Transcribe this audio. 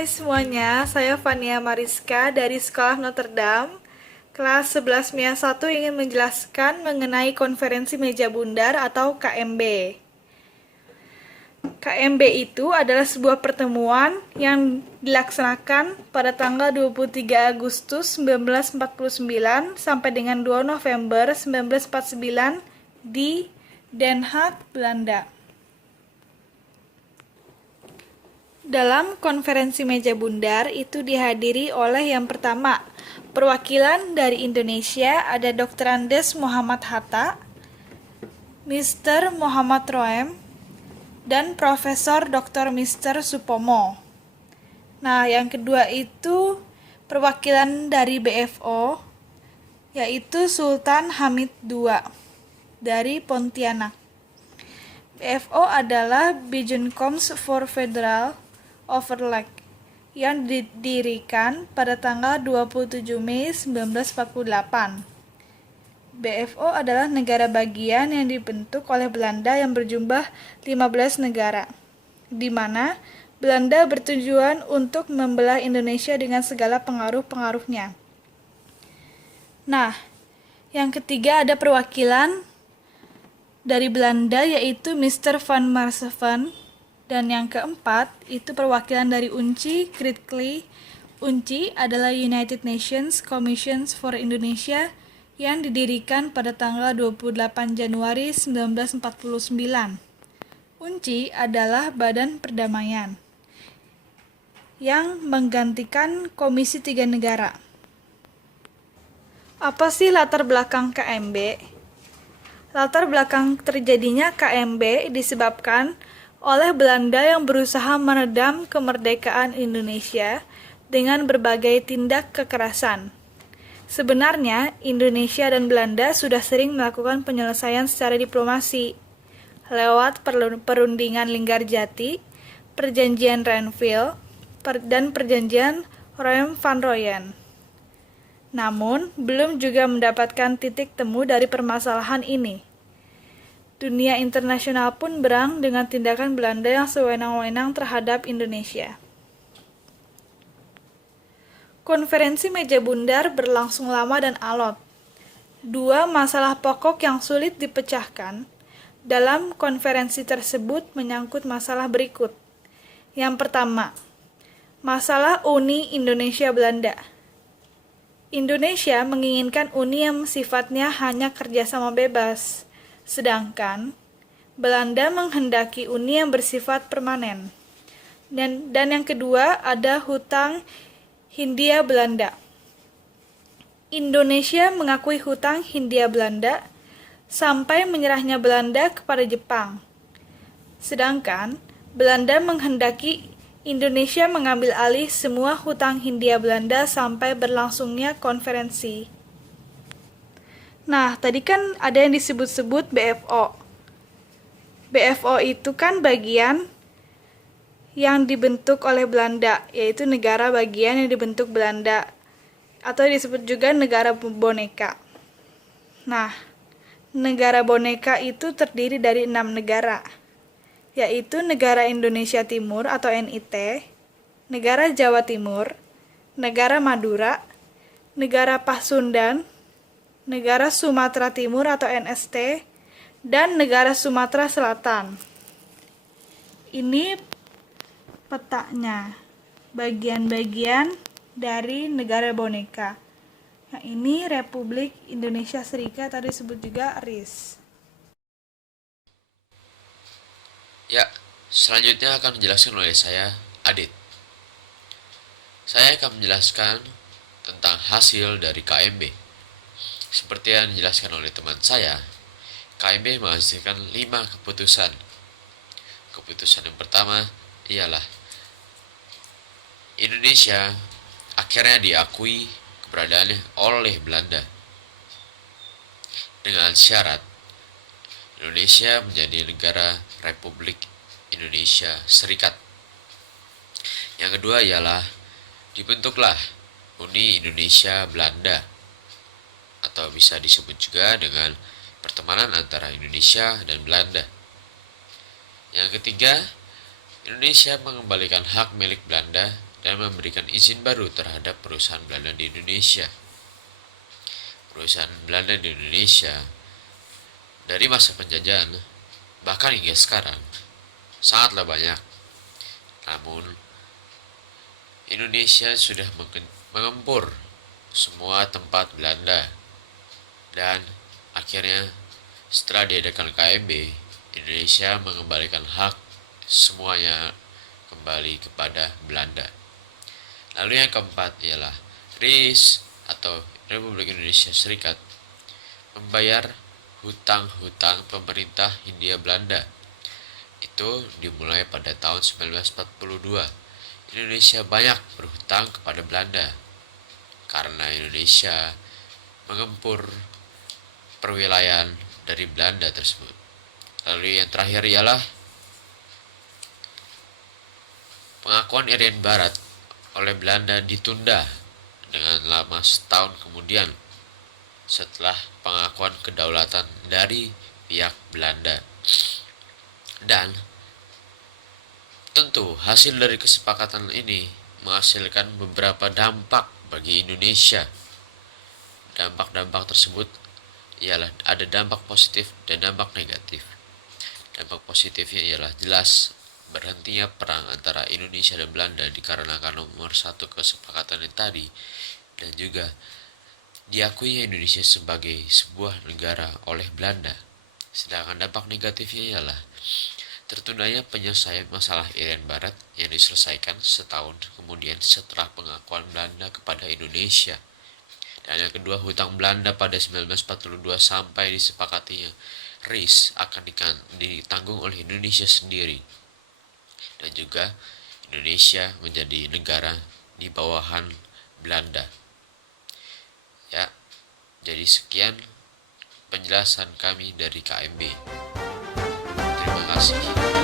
Hai semuanya, saya Fania Mariska dari Sekolah Notre Dame. Kelas 11 MIA 1 ingin menjelaskan mengenai konferensi meja bundar atau KMB. KMB itu adalah sebuah pertemuan yang dilaksanakan pada tanggal 23 Agustus 1949 sampai dengan 2 November 1949 di Den Haag, Belanda. Dalam konferensi meja bundar itu dihadiri oleh yang pertama, perwakilan dari Indonesia ada Dr. Andes Muhammad Hatta, Mr. Muhammad Roem, dan Profesor Dr. Mr. Supomo. Nah, yang kedua itu perwakilan dari BFO, yaitu Sultan Hamid II dari Pontianak. BFO adalah Bijenkomst for Federal Overleg yang didirikan pada tanggal 27 Mei 1948. BFO adalah negara bagian yang dibentuk oleh Belanda yang berjumlah 15 negara, di mana Belanda bertujuan untuk membelah Indonesia dengan segala pengaruh-pengaruhnya. Nah, yang ketiga ada perwakilan dari Belanda yaitu Mr. van Marseveen. Dan yang keempat, itu perwakilan dari UNCI, Kritkli. UNCI adalah United Nations Commissions for Indonesia yang didirikan pada tanggal 28 Januari 1949. UNCI adalah badan perdamaian yang menggantikan Komisi 3 Negara. Apa sih latar belakang KMB? Latar belakang terjadinya KMB disebabkan oleh Belanda yang berusaha meredam kemerdekaan Indonesia dengan berbagai tindak kekerasan. Sebenarnya, Indonesia dan Belanda sudah sering melakukan penyelesaian secara diplomasi lewat perundingan Linggarjati, perjanjian Renville, dan perjanjian Roem-van Rooyen. Namun, belum juga mendapatkan titik temu dari permasalahan ini. Dunia internasional pun berang dengan tindakan Belanda yang sewenang-wenang terhadap Indonesia. Konferensi meja bundar berlangsung lama dan alot. Dua masalah pokok yang sulit dipecahkan dalam konferensi tersebut menyangkut masalah berikut. Yang pertama, masalah Uni Indonesia-Belanda. Indonesia menginginkan uni yang sifatnya hanya kerjasama bebas, sedangkan Belanda menghendaki uni yang bersifat permanen. Dan yang kedua ada hutang Hindia-Belanda. Indonesia mengakui hutang Hindia-Belanda sampai menyerahnya Belanda kepada Jepang. Sedangkan Belanda menghendaki Indonesia mengambil alih semua hutang Hindia-Belanda sampai berlangsungnya konferensi. Nah, tadi kan ada yang disebut-sebut BFO. BFO itu kan bagian yang dibentuk oleh Belanda, yaitu negara bagian yang dibentuk Belanda, atau disebut juga negara boneka. Nah, negara boneka itu terdiri dari 6 negara, yaitu negara Indonesia Timur atau NIT, negara Jawa Timur, negara Madura, negara Pasundan, negara Sumatera Timur atau NST, dan negara Sumatera Selatan. Ini petanya, bagian-bagian dari negara boneka. Nah, ini Republik Indonesia Serikat atau disebut juga RIS. Ya, selanjutnya akan dijelaskan oleh saya, Adit. Saya akan menjelaskan tentang hasil dari KMB. Seperti yang dijelaskan oleh teman saya, KMB menghasilkan 5 keputusan. Keputusan yang pertama ialah Indonesia akhirnya diakui keberadaannya oleh Belanda dengan syarat Indonesia menjadi negara Republik Indonesia Serikat. Yang kedua ialah dibentuklah Uni Indonesia Belanda, atau bisa disebut juga dengan pertemanan antara Indonesia dan Belanda. Yang ketiga, Indonesia mengembalikan hak milik Belanda dan memberikan izin baru terhadap perusahaan Belanda di Indonesia. Perusahaan Belanda di Indonesia dari masa penjajahan bahkan hingga sekarang sangatlah banyak. Namun Indonesia sudah mengempur semua tempat Belanda, dan akhirnya setelah diadakan KMB, Indonesia mengembalikan hak semuanya kembali kepada Belanda. Lalu yang keempat ialah RIS atau Republik Indonesia Serikat membayar hutang-hutang pemerintah Hindia Belanda. Itu dimulai pada tahun 1942. Indonesia banyak berhutang kepada Belanda karena Indonesia mengempur perwilayahan dari Belanda tersebut. Lalu yang terakhir ialah pengakuan Irian Barat oleh Belanda ditunda dengan lama setahun kemudian setelah pengakuan kedaulatan dari pihak Belanda. Dan tentu hasil dari kesepakatan ini menghasilkan beberapa dampak bagi Indonesia. Dampak-dampak tersebut ialah ada dampak positif dan dampak negatif. Dampak positifnya ialah jelas berhentinya perang antara Indonesia dan Belanda dikarenakan nomor satu kesepakatan yang tadi, dan juga diakui Indonesia sebagai sebuah negara oleh Belanda. Sedangkan dampak negatifnya ialah tertundanya penyelesaian masalah Irian Barat yang diselesaikan setahun kemudian setelah pengakuan Belanda kepada Indonesia. Dan yang kedua, hutang Belanda pada 1942 sampai disepakatinya RIS akan ditanggung oleh Indonesia sendiri. Dan juga Indonesia menjadi negara di bawahan Belanda. Ya, jadi sekian penjelasan kami dari KMB. Terima kasih.